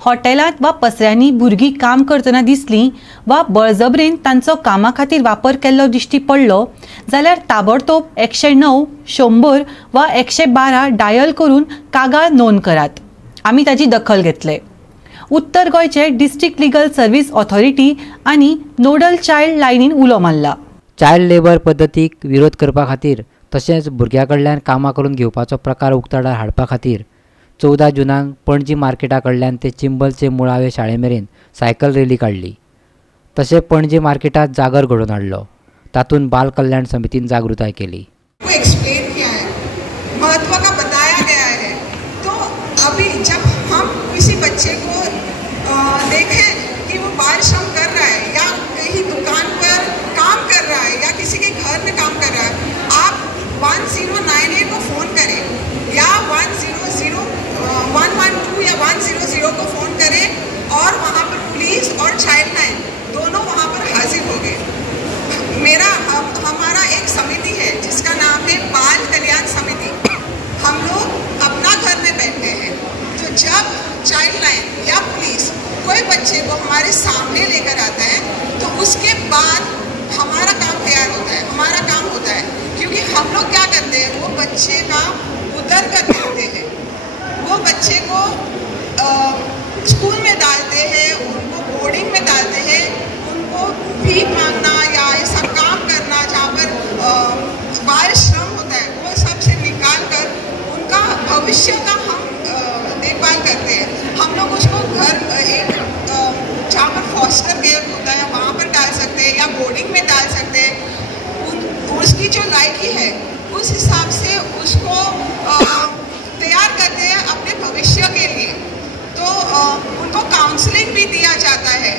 हॉटेलांत वा पसऱ्यांनी भुरगीं काम करतना दिसलीं वा बळजबरेन तांचो कामा खातीर वापर केल्लो दिश्टी पडलो जाल्यार ताबडतोब 109 100 वा 112 डायल करून कागाळ नोंद करात. आमी ताची दखल घेतले. उत्तर गोंयचे डिस्ट्रिक्ट लिगल सर्व्हिस ऑथॉरिटी आनी नोडल चायल्ड लायनीन उलो मारला. चायल्ड लेबर पद्दतीक विरोध करपा खातीर तशेंच भुरग्यां कडल्यान कामां करून घेवपाचो प्रकार उक्ताडार हाडपा खातीर 14 जुनाक पणजी मार्केटा कडल्यान ते चिंबलचे मुळावे शाळे मेरेन सायकल रॅली काडली. तशें पणजी मार्केटात जागर घडोवन हाडलो. तातूंत बाल कल्याण समितीन जागृताय केली. एक्सप्लेन किया है, महत्व का बताया गया है. तो अभी जब हम किसी बच्चे को देखें कि वो बाल श्रम कर रहा है या कहीं दुकान पर काम कर रहा है या किसी के घर में काम कर रहा है, आप 1098 को फ़ोन करें या 100 112 या 100 को फ़ोन करें और वहाँ पर पुलिस और चाइल्ड लाइन दोनों वहाँ पर हाजिर हो गए. हमारा एक समिति है जिसका नाम है बाल कल्याण समिति. हम लोग अपना घर में बैठते हैं. तो जब चाइल्ड लाइन या पुलिस कोई बच्चे को हमारे सामने लेकर आता है तो उसके बाद हमारा काम तैयार होता है, हमारा काम होता है. क्योंकि हम लोग क्या करते हैं, वो बच्चे का उधर कर देते हैं, वो बच्चे को स्कूल में डालते हैं, उनको बोर्डिंग में डालते हैं, उनको भीख मांगना या ऐसा काम करना जहाँ पर बाल श्रम होता है वो सबसे निकाल कर उनका भविष्य का हम देखभाल करते हैं. हम लोग उसको घर एक जहाँ पर फॉस्टर केयर होता है वहाँ पर डाल सकते हैं या बोर्डिंग में डाल सकते हैं. उसकी जो लायकी है उस हिसाब से उसको तैयार करते हैं अपने भविष्य के लिए. तो उनको काउंसलिंग भी दिया जाता है.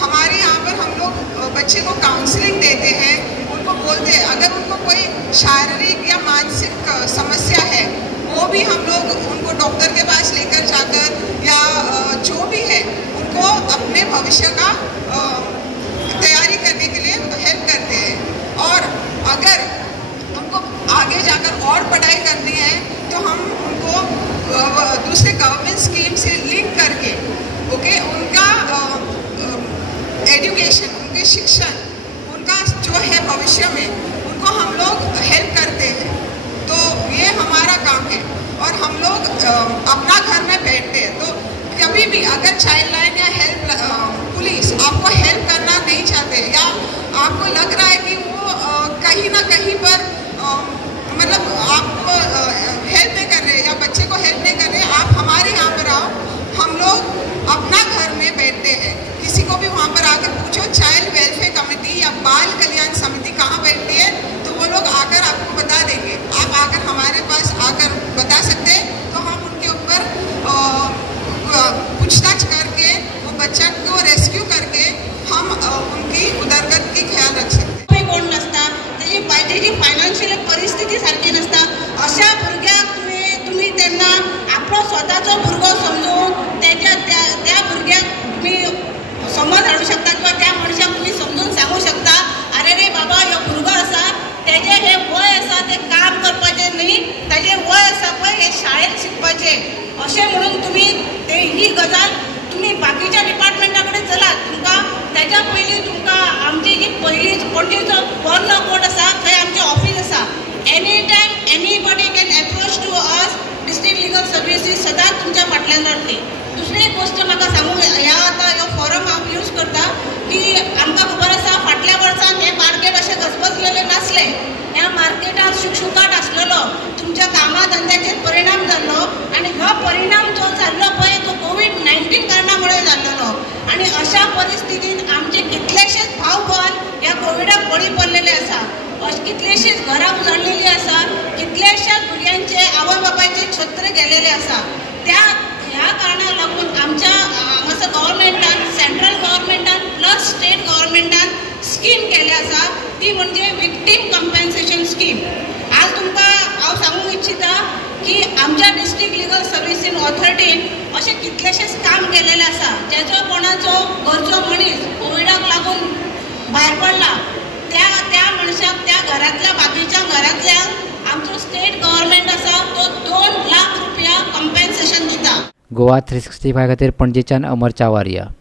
हमारे यहाँ पर हम लोग बच्चे को काउंसलिंग देते हैं. उनको बोलते हैं अगर उनको कोई शारीरिक या मानसिक समस्या है वो भी हम लोग उनको डॉक्टर के पास लेकर जाकर या जो भी है उनको अपने भविष्य का तैयारी करने के लिए हेल्प करते हैं. और अगर उनको आगे जाकर और पढ़ाई करनी है तो हम उनको दूसरे गवर्नमेंट स्कीम से लिंक करके उनका एजुकेशन, उनके शिक्षण, उनका जो है भविष्य में उनको हम लोग हेल्प करते हैं. तो ये हमारा काम है. और हम लोग अपना घर में बैठते हैं तो कभी भी अगर चाइल्ड लाइन या हेल्प पुलिस आपको हेल्प करना नहीं चाहते या आपको लग रहा है कि वो कहीं ना कहीं पर मतलब आपको हेल्प नहीं कर रहे या बच्चे को हेल्प नहीं कर रहे, आप हमारे यहाँ पर आओ. हम लोग अपना घर में बैठते हैं. किसी को भी वहाँ पर आकर पूछो चाइल्ड वेलफेयर कमेटी या बाल कल्याण समिति कहाँ बैठती है तो वो लोग आकर आपको बता देंगे. आप आकर हमारे पास आकर बता सकते हैं तो हम उनके ऊपर पूछताछ करके वो बच्चा को रेस्क्यू करके हम उनकी उदरगत की ख्याल रख सकते हैं. कोण नसता त्याची फायनान्शियल परिस्थिती सारखी नसता अशा भुरग्याक तुम्ही त्यांना आपलो स्वतःचो भुरगो समजून त्या भुरग्याक तुम्ही समज हाडू शकता किंवा त्या मनशाक तुम्ही समजून सांगू शकता अरे रे बाबा ह्यो भुरगो आसा तेजे हे वय आसा ते काम करपाचें न्ही, ताजें वय आसा पळय हे शाळेंत शिकपाचें अशें म्हणून तुम्ही ते ही गजाल तुम्ही बाकीच्या डिपार्टमेंटा कडेन चलात. तुमकां त्याच्या पयलीं तुमकां आमची जी पयली पणजेचो बर्न कोड आसा थंय आमचें ऑफिस आसा. Any time anybody can approach to us. District legal services सदांच तुमच्या फाटल्यान रावतली. दुसरी एक गोष्ट म्हाका सांगूंक ह्या आतां ह्यो फॉरम हांव यूज करता की आमकां खबर आसा फाटल्या वर्सान हें मार्केट अशें गजबजलेलें नासलें. ह्या मार्केटार शुकशुकाट आसलेलो, तुमच्या कामा धंद्याचेर परिणाम जाल्लो आनी हो परिणाम जो जाल्लो पळय तो कोविड-19 कारणामुळे जाल्लो. आणि अशा परिस्थितीत आमचे कितलेशेच भाव भयण ह्या कोविडाक बळी पडलेले आसा. कितलेशीच घरां उजळलेली आसा, कितलेशाच भुरग्यांचे आवय बापायचे छत्र गेलेले आसा. ह्या कारणाक लागून आमच्या हांगासर गव्हर्मेंटान, सेंट्रल गव्हर्मेंटान प्लस स्टेट गव्हर्मेंटान स्कीम केली आसा ती म्हणजे विक्टीम कंपेन्सेशन स्कीम. आज तुमकां हांव सांगूंक इच्छिता की आमच्या डिस्ट्रिक्ट लिगल सर्विसीस ऑथॉरिटीन अशें कितलेशेच काम केलेले आसा जेजो कोणाचो घरचो मनीस कोविडाक लागून भायर पडला त्या मनशाक त्या घरांतल्या बाकीच्या घरांतल्यान आमचो स्टेट गव्हर्मेंट आसा तो 2 लाख रुपया कंपेन्सेशन दिता. गोवा 365 खातीर पणजेच्यान अमर चावारिया.